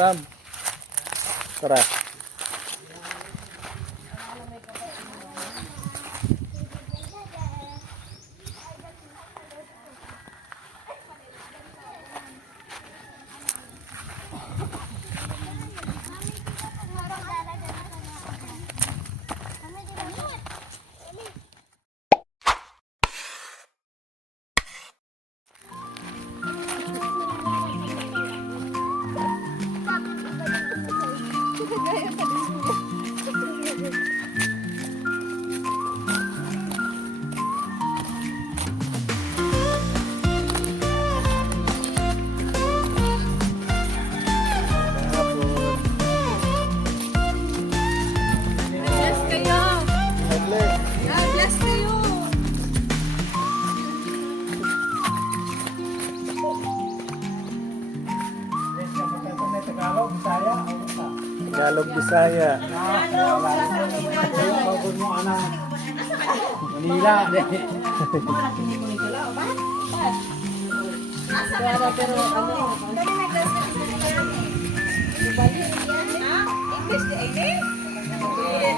Sam. Tara. Tagalog, Bisaya. Manila. Pero ano?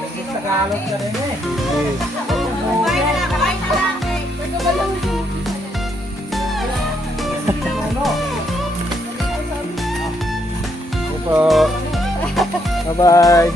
English Tagalog ka rin eh. Ito. Bye-bye.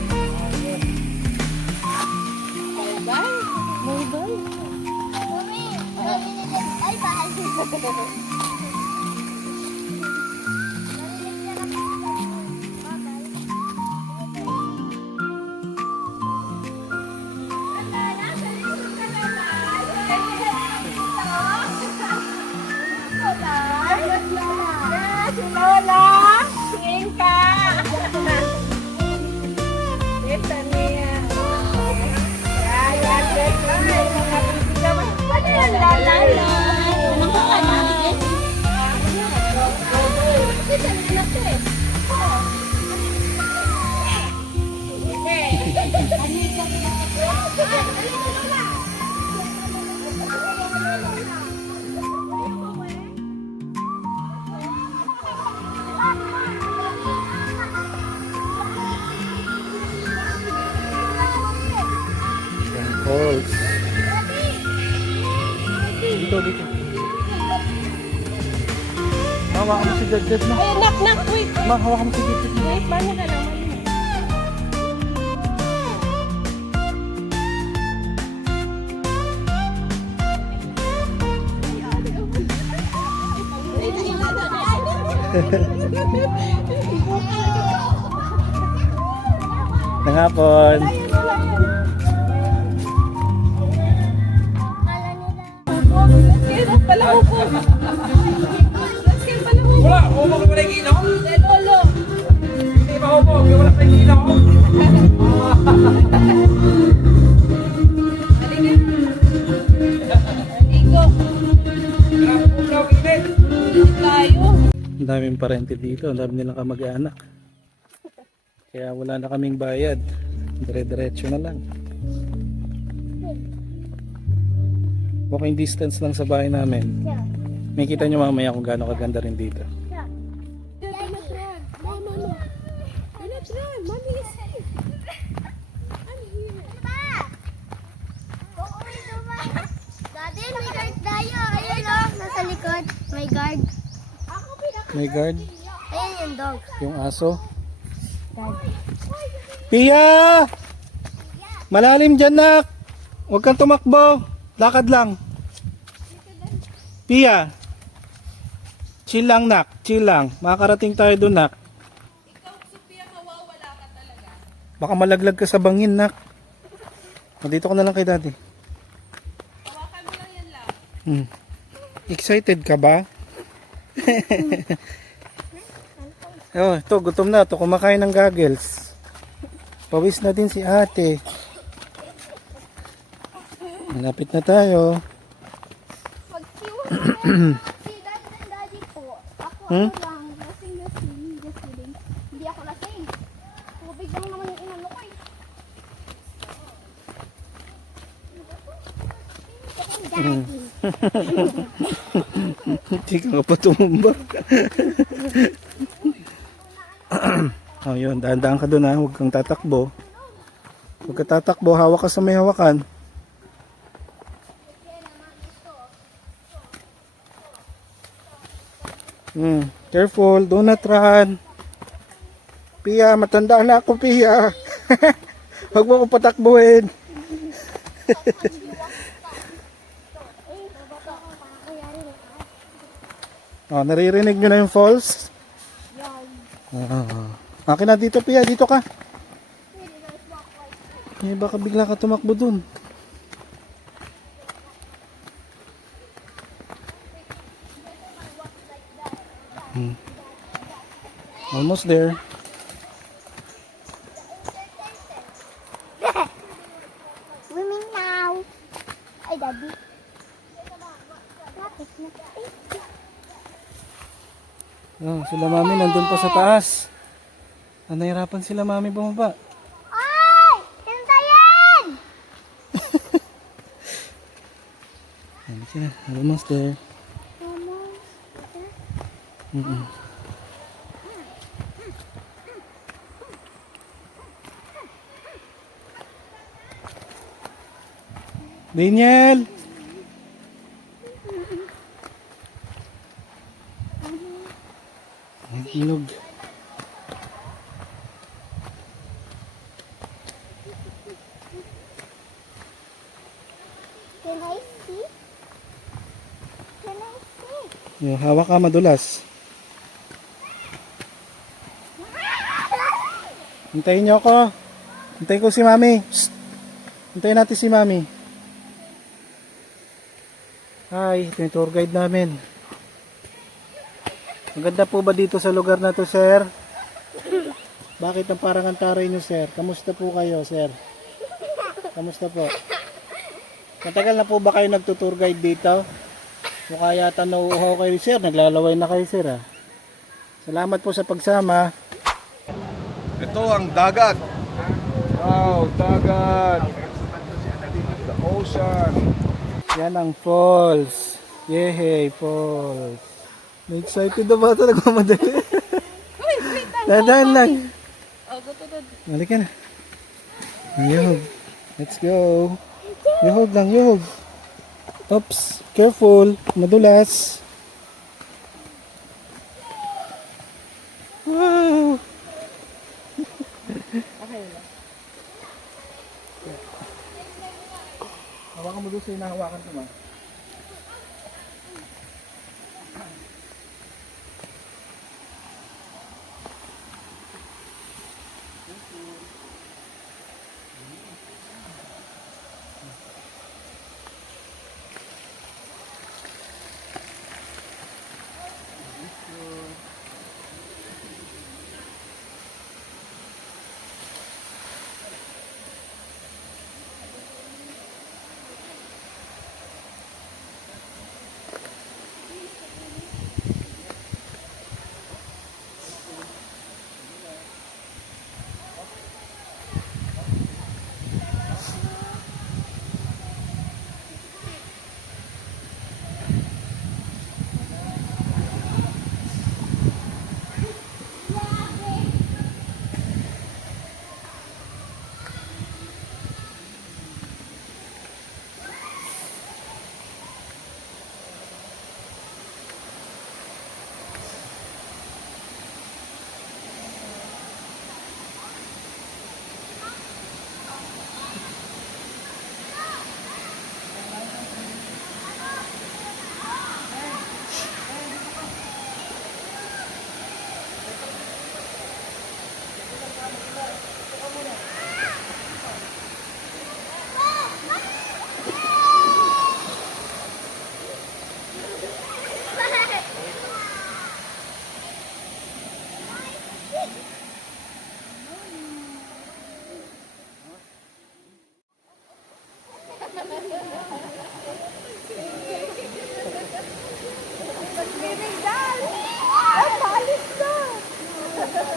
Lola, tingin ka. Ito niya. Ayan, ito niya. Ano yan, Lala? Ano ka ka na? Ito niya. Falls. Dito. Hawakan mo si Dad na. Ay, nak, wait. Hawakan mo si Dad na. Wait, paano ka naman? Nangapon. Wala, umok na pala yung ilaw. Lolo. Hindi ba umok? Wala pa yung ilaw. Ang daming parente dito, ang dami nilang kamag-anak. Kaya wala na kaming bayad. Dire-diretso na lang. Walking distance lang sa bahay namin. May kita nyo mamaya kung gaano kaganda rin dito. Dati may guard tayo. Ayun o, nasa likod. May guard. May guard, Ayun yung dog. yung aso. Pia! Malalim dyan, nak! Huwag kang tumakbo. Lakad lang. Pia! Chill lang, nak. Chill lang. Makakarating tayo doon, nak. Baka malaglag ka sa bangin, nak. Dito ka na lang kay daddy. Excited ka ba? Oh, ito, gutom na. Ito, kumakain ng goggles. Pawis na din si ate. Malapit na tayo. Si daddy po. Ako lang. Lasing. Just kidding. Hindi ako lasing. Tubig lang naman yung inano ko eh. Daddy. Hindi ka nga pa tumumba. Oh, yun, dahan-dahan ka doon ha, huwag kang tatakbo. Huwag ka tatakbo, hawak ka sa may hawakan. Careful, do not run. Pia, matanda na ako, Pia. Huwag mo ko patakbuhin. Oh, naririnig nyo na yung falls? Akin na dito, Pia, dito ka. Eh, baka bigla ka tumakbo dun. Almost there. Swimming now. Ay, Daddy. Lapit na. Oh, sila mami nandun pa sa taas. Nahirapan sila mami bumaba. Ay! Hintayin! Ayan sila, almost there. Daniel! Ay, ilog. Can I see? Can I see? Yung hawak ka madulas. Hintayin niyo ako. Hintayin ko si mami. Shh. Hintayin natin si mami. Hi, ito yung tour guide namin. Maganda po ba dito sa lugar na to, sir? Bakit ang parang ang taray niyo, sir? Kamusta po kayo, sir? Kamusta po? Matagal na po ba kayo nagtutour guide dito? Mukha yata nauuhaw kayo, sir. Naglalaway na kayo, sir. Ah. Salamat po sa pagsama. Ito ang dagat. Wow, dagat. The ocean. Yan ang falls. Yehey, falls. Na-excited na bata, nagmamadali. Dadaan lang. Balik ka na. Yuhog. Let's go. Yuhog lang, yuhog. Oops, careful. Madulas. Wow. Hawakan mo doon sa hinahawakan ko, ma.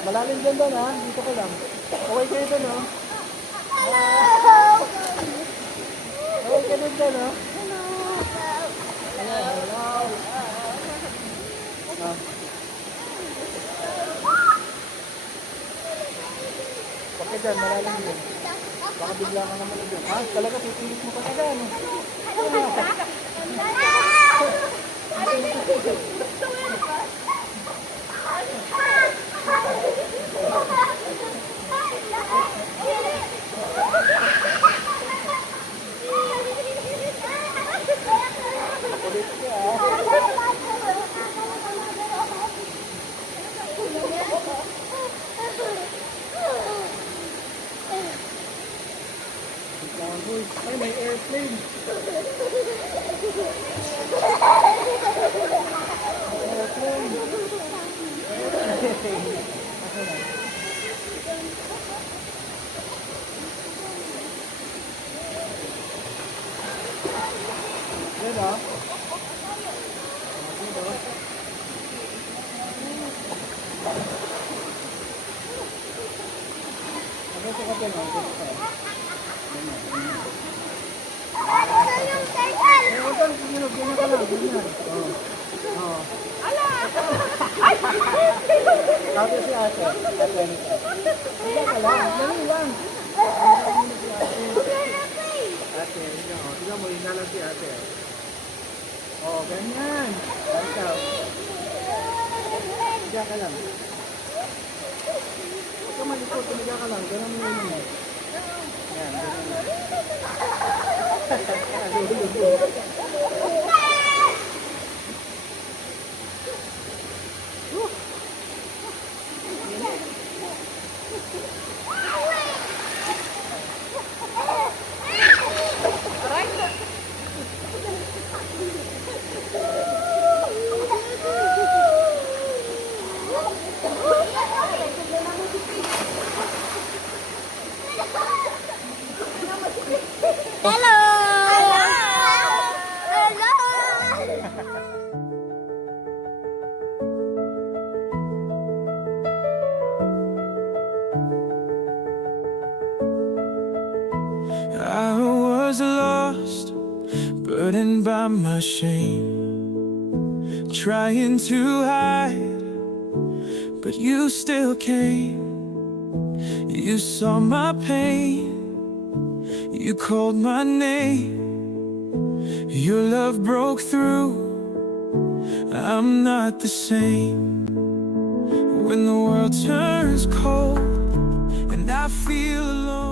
Malalim dyan doon ha, dito ko lang. Okay kayo doon ha. Okay kayo doon ha. dyan, malalim din. Baka bigla ka naman dyan. Ah, talaga pipilit mo pa talaga, ano? Ay, may airplane. Yan ah. Ano sa kapil? Huwag kang sinulog, ganyan ka lang, ganyan. Oo. Sabi si ate, ate nito. Ganyan ka lang, dali lang. Ate, tignan mo, hinalang si ate. Oo, ganyan. Ikaw. Tiga ka lang. Huwag ka malikot, tumiga ka lang. Ganun mo yun. Yan, ganyan. Hello! Hello! I was lost, burdened by my shame, trying to hide, but you still came. You saw my pain, you called my name. Your love broke through. I'm not the same. When the world turns cold and I feel alone,